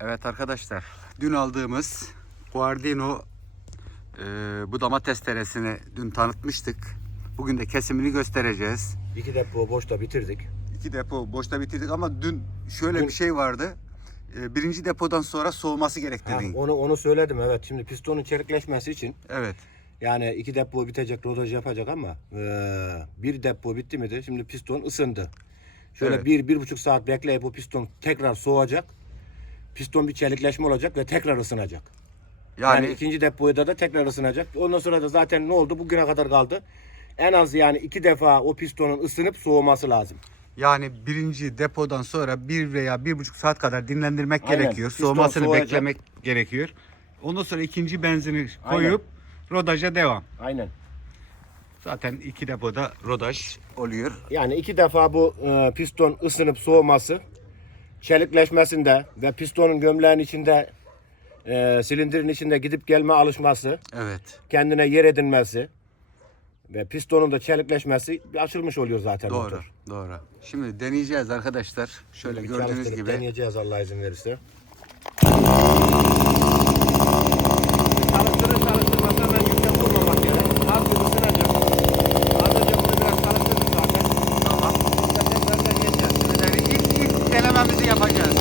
Evet arkadaşlar, dün aldığımız Guardino e, budama testeresini dün tanıtmıştık. Bugün de kesimini göstereceğiz. İki depo boşta bitirdik. İki depo boşta bitirdik ama dün şöyle Dün- bir şey vardı. E, birinci depodan sonra soğuması gerek Ha, onu onu söyledim evet. Şimdi pistonun çelikleşmesi için Evet. yani iki depo bitecek, rodaj yapacak ama eee, bir depo bitti mi de şimdi piston ısındı. Şöyle Evet. bir, bir buçuk saat bekleyip bu piston tekrar soğuyacak. Piston bir çelikleşme olacak ve tekrar ısınacak. Yani, Yani, ikinci depoda da tekrar ısınacak. Ondan sonra da zaten ne oldu? Bugüne kadar kaldı. En az yani iki defa o pistonun ısınıp soğuması lazım. yani birinci depodan sonra bir veya bir buçuk saat kadar dinlendirmek Aynen. gerekiyor. Piston Soğumasını soğuyacak. beklemek gerekiyor. Ondan sonra ikinci benzini koyup rodaja devam. Aynen. Zaten iki depoda rodaj oluyor. Yani iki defa bu e, piston ısınıp soğuması, çelikleşmesinde ve pistonun gömleğin içinde, e, silindirin içinde gidip gelme alışması, Evet. kendine yer edinmesi ve pistonun da çelikleşmesi açılmış oluyor zaten Doğru, motor. doğru. Şimdi deneyeceğiz arkadaşlar. Şöyle Bir gördüğünüz çalıştırıp gibi. Deneyeceğiz Allah izin verirse. Çalıştırır çalıştırmaz hemen yüksek vurmamak gerek. Az bir ısınacak. Az önce bunu biraz çalıştırdık zaten. Tamam. Tekrar deneyeceğiz. Şimdi dene- ilk, ilk denememizi yapacağız.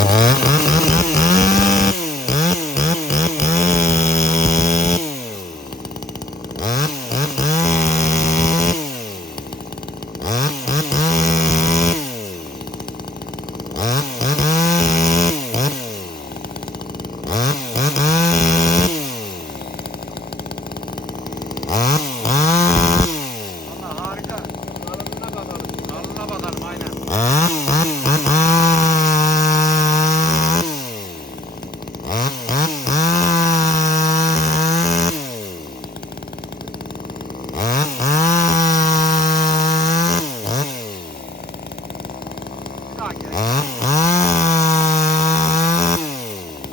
Vallahi harika. Kalınlığına bakalım. Alnına bakalım aynen. Bir daha gel.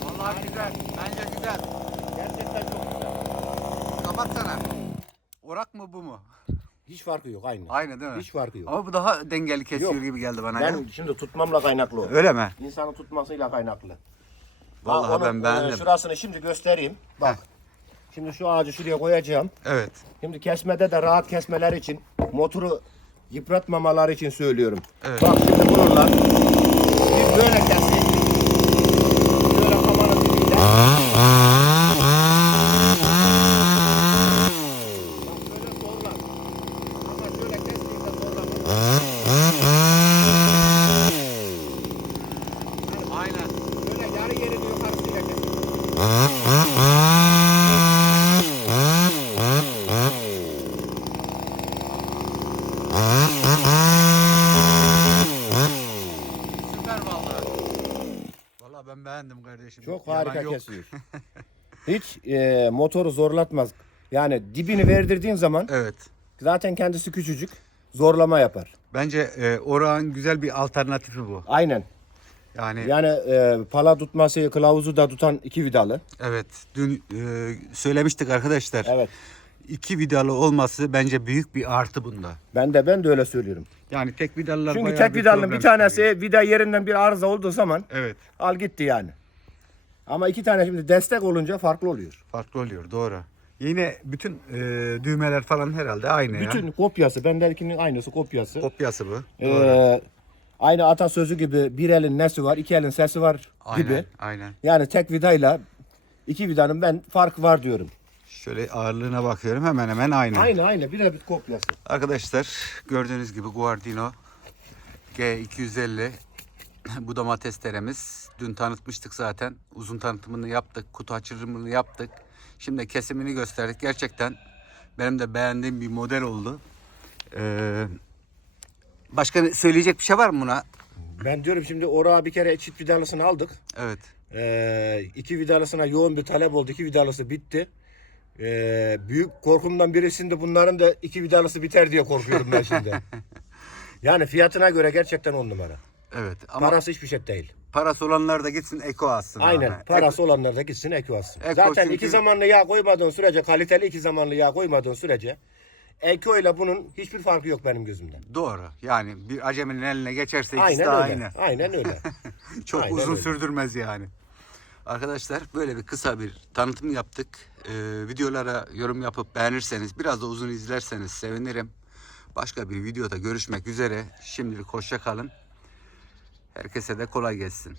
Vallahi güzel. Bence güzel. Gerçekten çok güzel. Kapatsana. Orak mı bu mu? Hiç farkı yok aynı. Aynı değil mi? Hiç farkı yok. Ama bu daha dengeli kesiyor Yok. gibi geldi bana ya. Ben şimdi tutmamla kaynaklı o. Öyle mi? İnsanın tutmasıyla kaynaklı. Vallahi Bak, ben onun, beğendim. e, şurasını şimdi göstereyim. Bak. Şimdi şu ağacı şuraya koyacağım. Evet. Şimdi kesmede de rahat kesmeler için motoru yıpratmamaları için söylüyorum. Evet. Bak şimdi bununla bir böyle kestik. Böyle kafanın dibiyle. Bak böyle zorla. Ama şöyle kestiğinde zorlama. Aynen. Böyle yarı yerini yukarısıyla kes. Süper vallahi. Vallahi ben beğendim kardeşim. Çok Yalan harika yok. kesiyor. Hiç e, motoru zorlatmaz. Yani dibini verdirdiğin zaman Evet. zaten kendisi küçücük zorlama yapar. Bence e, Orağın güzel bir alternatifi bu. Aynen. Yani Yani e, pala tutması, kılavuzu da tutan iki vidalı. evet dün e, söylemiştik arkadaşlar. Evet. İki vidalı olması bence büyük bir artı bunda. Ben de ben de öyle söylüyorum. Yani tek vidalılar Çünkü bayağı tek vidalının problem bir tanesi çıkarıyor. vida yerinden bir arıza olduğu zaman Evet. al gitti yani. Ama iki tane şimdi destek olunca farklı oluyor. Farklı oluyor doğru. Yine bütün e, düğmeler falan herhalde aynı ya. Bütün kopyası, bendekinin aynısı kopyası. kopyası bu. Ee, Doğru. aynı atasözü gibi bir elin nesi var, iki elin sesi var Aynen. gibi. Aynen. Yani tek vidayla iki vidanın ben farkı var diyorum. Şöyle ağırlığına bakıyorum hemen hemen aynı. Aynı aynı birebir kopyası. Arkadaşlar gördüğünüz gibi Guardino G250 budama testeremiz. Dün tanıtmıştık zaten. Uzun tanıtımını yaptık. Kutu açılımını yaptık. Şimdi kesimini gösterdik. Gerçekten benim de beğendiğim bir model oldu. Ee, başka söyleyecek bir şey var mı buna? Ben diyorum şimdi oraya bir kere çift vidalısını aldık. Evet. Ee, iki vidalısına yoğun bir talep oldu. İki vidalısı bitti. Ee, büyük korkumdan birisinde bunların da iki vidalısı biter diye korkuyorum ben şimdi. yani fiyatına göre gerçekten on numara. Evet. Ama Parası hiçbir şey değil. parası olanlar da gitsin Eko alsın. Aynen. abi. Parası olanlar da gitsin Eko alsın. Eko Zaten çünkü- iki zamanlı yağ koymadığın sürece, kaliteli iki zamanlı yağ koymadığın sürece Eko ile bunun hiçbir farkı yok benim gözümden. Doğru. Yani bir aceminin eline geçerse ikisi Aynen de öyle. aynı. Aynen öyle. Çok Aynen uzun öyle. sürdürmez yani. Arkadaşlar böyle bir kısa bir tanıtım yaptık. Ee, videolara yorum yapıp beğenirseniz biraz da uzun izlerseniz sevinirim. Başka bir videoda görüşmek üzere. Şimdilik hoşça kalın. Herkese de kolay gelsin.